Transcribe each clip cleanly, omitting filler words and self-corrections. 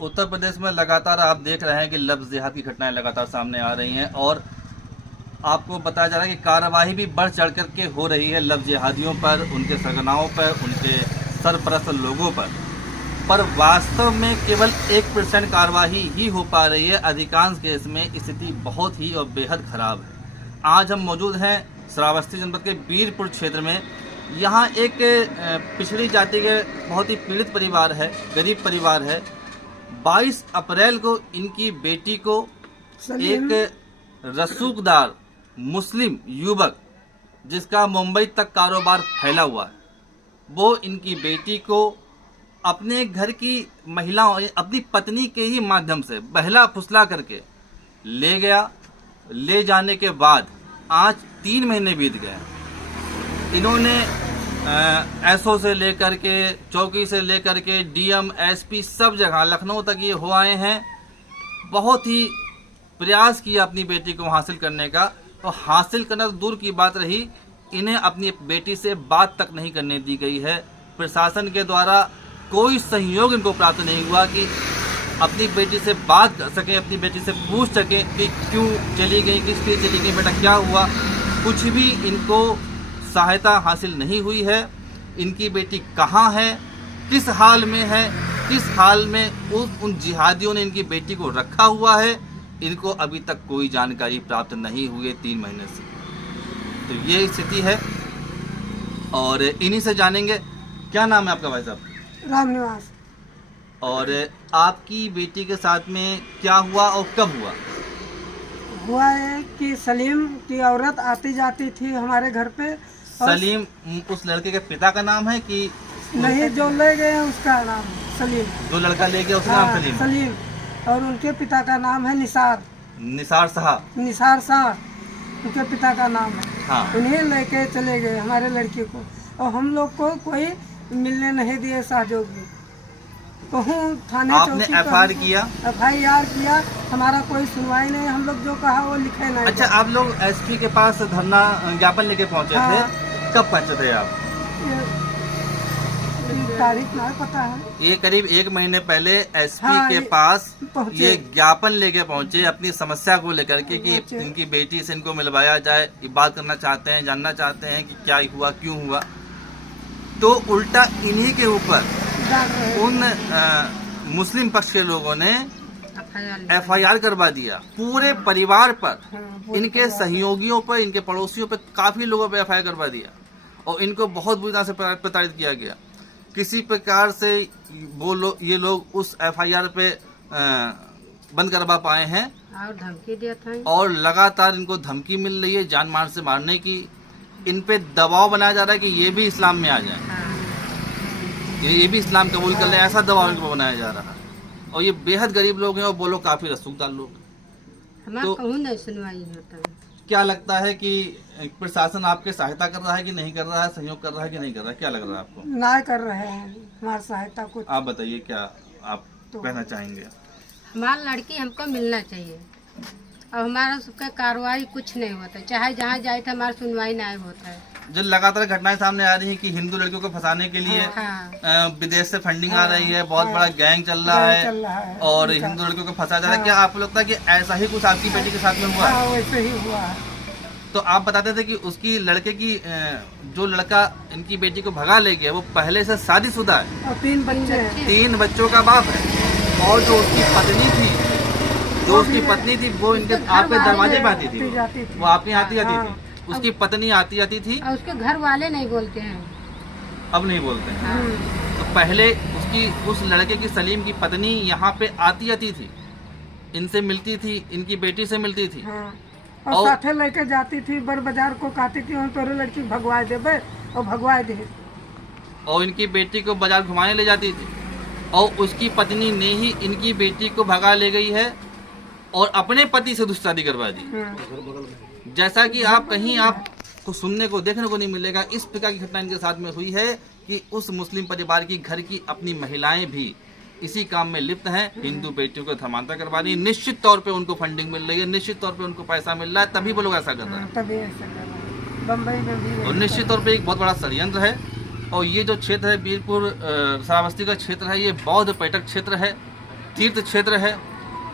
उत्तर प्रदेश में लगातार आप देख रहे हैं कि लफ्ज़ जिहाद की घटनाएं लगातार सामने आ रही हैं और आपको बताया जा रहा है कि कार्रवाई भी बढ़ चढ़ कर के हो रही है लफ्ज़ जिहादियों पर, उनके सरगनाओं पर, उनके सरपरस्त लोगों पर वास्तव में केवल 1% कार्रवाई ही हो पा रही है। अधिकांश केस में स्थिति बहुत ही और बेहद ख़राब है। आज हम मौजूद हैं श्रावस्ती जनपद के बीरपुर क्षेत्र में। यहाँ एक पिछड़ी जाति के बहुत ही पीड़ित परिवार है, गरीब परिवार है। 22 अप्रैल को इनकी बेटी को एक रसूखदार मुस्लिम युवक, जिसका मुंबई तक कारोबार फैला हुआ है, वो इनकी बेटी को अपने घर की महिलाओं, अपनी पत्नी के ही माध्यम से बहला फुसला करके ले गया। ले जाने के बाद आज 3 महीने बीत गए। इन्होंने एसओ से लेकर के, चौकी से लेकर के, डीएम, एसपी सब जगह लखनऊ तक ये हो आए हैं। बहुत ही प्रयास किया अपनी बेटी को हासिल करने का, और हासिल करना तो दूर की बात रही, इन्हें अपनी बेटी से बात तक नहीं करने दी गई है। प्रशासन के द्वारा कोई सहयोग इनको प्राप्त नहीं हुआ कि अपनी बेटी से बात कर सकें, अपनी बेटी से पूछ सकें कि क्यों चली गई, किस लिए चली गई, बेटा क्या हुआ। कुछ भी इनको सहायता हासिल नहीं हुई है। इनकी बेटी कहाँ है, किस हाल में है, किस हाल में उन जिहादियों ने इनकी बेटी को रखा हुआ है, इनको अभी तक कोई जानकारी प्राप्त नहीं हुई है 3 महीने से। तो ये स्थिति है और इन्हीं से जानेंगे। क्या नाम है आपका भाई साहब? रामनिवास। और आपकी बेटी के साथ में क्या हुआ और कब हुआ? हुआ है कि सलीम की औरत आती जाती थी हमारे घर पे। सलीम उस लड़के के पिता का नाम है कि नहीं, जो ले गए हैं उसका नाम सलीम। जो लड़का ले गया उसका नाम सलीम? सलीम। और उनके पिता का नाम है निसार साहब। निसार साहब उनके पिता का नाम है। हाँ। उन्हें लेके चले गए हमारे लड़के को, और हम लोग को कोई मिलने नहीं दिए सहयोगी। कहूँ थाने आपने एफआईआर किया? एफआईआर किया, हमारा कोई सुनवाई नहीं। हम लोग जो कहा वो लिखे नहीं। अच्छा, आप लोग एसपी के पास धरना ज्ञापन लेके पहुंचे थे? कब पहुंचे थे आप? तारीख नहीं पता है। ये करीब 1 महीने पहले एसपी के पास ये ज्ञापन लेके पहुंचे अपनी समस्या को लेकर के कि इनकी बेटी से इनको मिलवाया जाए, ये बात करना चाहते हैं, जानना चाहते हैं कि क्या हुआ, क्यों हुआ। तो उल्टा इन्हीं के ऊपर उन मुस्लिम पक्ष के लोगों ने एफआईआर करवा दिया पूरे परिवार पर, इनके सहयोगियों पर, इनके पड़ोसियों पर, काफी लोगों पर एफआईआर करवा दिया और इनको बहुत बुरी तरह से प्रताड़ित किया गया। किसी प्रकार से ये लोग उस एफआईआर पे बंद करवा पाए हैं और धमकी दिया था, और लगातार इनको धमकी मिल रही है जान मार से मारने की। इन पे दबाव बनाया जा रहा है कि ये भी इस्लाम में आ जाए, ये भी इस्लाम कबूल कर ले, ऐसा दबाव इनको बनाया जा रहा है। और ये बेहद गरीब लोग हैं और वो लोग काफी रसूखदार लोग हैं। तो नहीं सुनवाई होता है। क्या लगता है कि प्रशासन आपके सहायता कर रहा है कि नहीं कर रहा है, सहयोग कर रहा है कि नहीं कर रहा है? क्या लग रहा है आपको? ना कर रहे हैं हमारी सहायता कुछ। आप बताइए, क्या आप कहना चाहेंगे? हमारी लड़की हमको मिलना चाहिए और हमारा सबका कार्रवाई कुछ नहीं होता, चाहे जहाँ जाए तो हमारा सुनवाई नहीं होता है। जो लगातार घटनाएं सामने आ रही है कि हिंदू लड़कियों को फंसाने के लिए विदेश से फंडिंग आ रही है, बहुत बड़ा गैंग चल रहा है और हिंदू लड़कियों को फंसाया जा रहा है। क्या आपको लगता है कि ऐसा ही कुछ आपकी बेटी के साथ में हुआ? वैसे ही हुआ है। तो आप बताते थे कि उसकी लड़के की, जो लड़का इनकी बेटी को भगा ले गया, वो पहले से शादीशुदा है और 3 बच्चे हैं, 3 बच्चों का बाप है। और जो उसकी पत्नी थी, वो इनके आपके दरवाजे पे आती थी, वो आपके यहाँ आती जाती थी। उसकी पत्नी आती जाती थी और उसके घर वाले नहीं बोलते हैं, अब नहीं बोलते हैं। तो पहले उस लड़के की, सलीम की पत्नी यहाँ पे आती जाती थी, इनसे मिलती थी, इनकी बेटी से मिलती थी और साथे लेके जाती थी। बड़ बाजार को कहती थी हम तोरे लड़की भगवा देबे, और भगवा दे। और इनकी बेटी को बाजार घुमाने ले जाती थी और उसकी पत्नी ने ही इनकी बेटी को भगा ले गई है और अपने पति से दूसरी शादी करवा दी। जैसा कि आप कहीं आपको सुनने को, देखने को नहीं मिलेगा। इस प्रकार की घटना इनके साथ में हुई है कि उस मुस्लिम परिवार की घर की अपनी महिलाएं भी इसी काम में लिप्त हैं। हिंदू बेटियों को धर्मांतर करवा रही है, निश्चित तौर पे उनको फंडिंग मिल रही है, निश्चित तौर पे उनको पैसा मिल रहा है, तभी वो लोग ऐसा कर रहे हैं। बम्बई में भी और निश्चित तौर पे एक बहुत बड़ा षड्यंत्र है। और ये जो क्षेत्र है बीरपुर श्रावस्ती का क्षेत्र है, ये बौद्ध पर्यटक क्षेत्र है तीर्थ क्षेत्र है।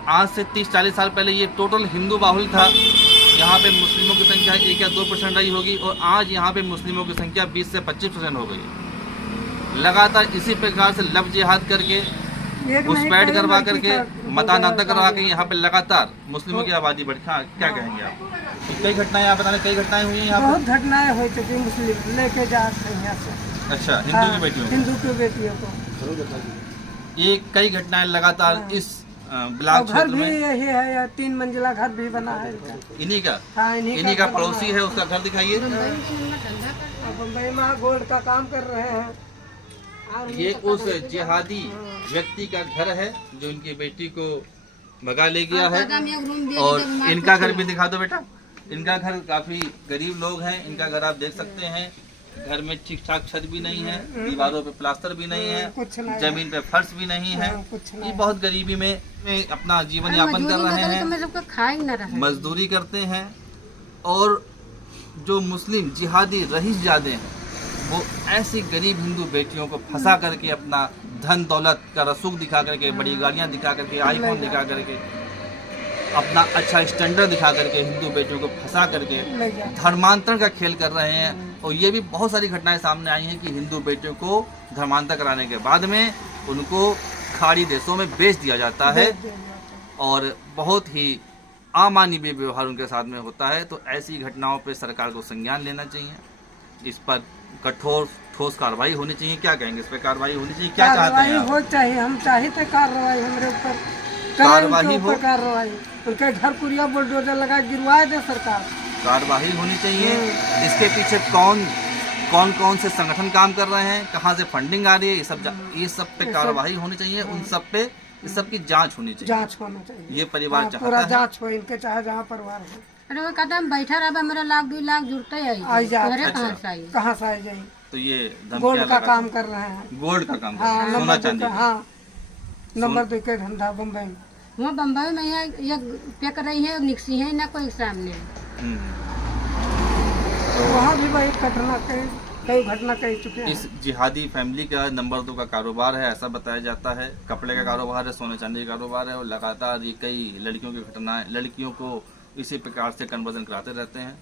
आज से 30-40 साल पहले ये टोटल हिंदू बाहुल था। यहाँ पे मुस्लिमों की संख्या 1 या 2% रही होगी और आज यहाँ पे मुस्लिमों की संख्या 20 से 25% हो गई। लगातार इसी प्रकार से लव जिहाद करके, घुसपैठ करवा करके, मतानाता करवा के यहाँ पे लगातार मुस्लिमों की आबादी बढ़ी। हाँ, क्या कहेंगे आप? कई घटनाएं, आप बताने कई घटनाएं हुई हैं यहाँ बहुत घटनाएं हो चुकी, मुस्लिम लेके जा रहे हैं यहाँ से। अच्छा, हिंदू की बेटियों को? हिंदू की बेटियों को ये कई घटनाएं लगातार इस ब्लॉक घर क्षेत्र भी में। यही है, या 3 मंजिला घर भी बना है इनका। इन्हीं का? हाँ, इन्हीं का पड़ोसी है, उसका घर दिखाइए। बम्बई में गोल्ड का काम कर रहे हैं। और ये उस जिहादी व्यक्ति का घर है जो इनकी बेटी को भगा ले गया है। और इनका घर भी दिखा दो बेटा। इनका घर काफी गरीब लोग हैं। इनका घर आप देख सकते हैं। घर में ठीक ठाक छत भी नहीं है, दीवारों पे प्लास्टर भी नहीं है, जमीन पे फर्श भी नहीं है। ये बहुत गरीबी में अपना जीवन यापन कर रहे हैं, मजदूरी करते हैं। और जो मुस्लिम जिहादी रईस जादे हैं वो ऐसी गरीब हिंदू बेटियों को फंसा करके अपना धन दौलत का रसूख दिखा करके, बड़ी गाड़ियां दिखा करके, आईफोन दिखा करके, अपना अच्छा स्टैंडर्ड दिखा करके हिंदू बेटियों को फंसा करके धर्मांतरण का खेल कर रहे हैं। और ये भी बहुत सारी घटनाएं सामने आई हैं कि हिंदू बेटियों को धर्मांतर कराने के बाद में उनको खाड़ी देशों में बेच दिया जाता है और बहुत ही अमानवीय व्यवहार उनके साथ में होता है। तो ऐसी घटनाओं पर सरकार को संज्ञान लेना चाहिए, इस पर कठोर ठोस कार्रवाई होनी चाहिए। क्या कहेंगे, इस पर कार्रवाई होनी चाहिए? क्या चाहते हैं हो चाहिए? हम चाहते कार्रवाई हमारे ऊपर, कार्रवाई हो, कार्रवाई उनके घर कुरिया बुलडोजर लगा गिरवा दे सरकार। कार्रवाई होनी चाहिए। इसके पीछे कौन से संगठन काम कर रहे हैं, कहाँ से फंडिंग आ रही है, ये सब पे कार्रवाई होनी चाहिए। उन सब पे इस सब की जांच होनी चाहिए। जांच होना चाहिए। ये परिवार चाहता पूरा है जांच हो इनके, चाहे जहाँ परिवार हो। अरे वो कदम बैठा रहा, मेरा 1-2 लाख जुड़ते आई जा कहाँ से आई जाए? तो ये गोल्ड का काम कर रहे हैं। गोल्ड का काम, हाँ, सोना चांदी। हाँ, नंबर 2 के धंधा बम्बई में। वहाँ बम्बई में ये पे कर रही है, निकसी है ना कोई सामने। तो वहाँ भी वही कई घटना कह चुके हैं। इस जिहादी फैमिली का नंबर 2 का कारोबार है, ऐसा बताया जाता है। कपड़े का कारोबार है, सोने चांदी का कारोबार है और लगातार ये कई लड़कियों की घटनाएं, लड़कियों को इसी प्रकार से कन्वर्जन कराते रहते हैं।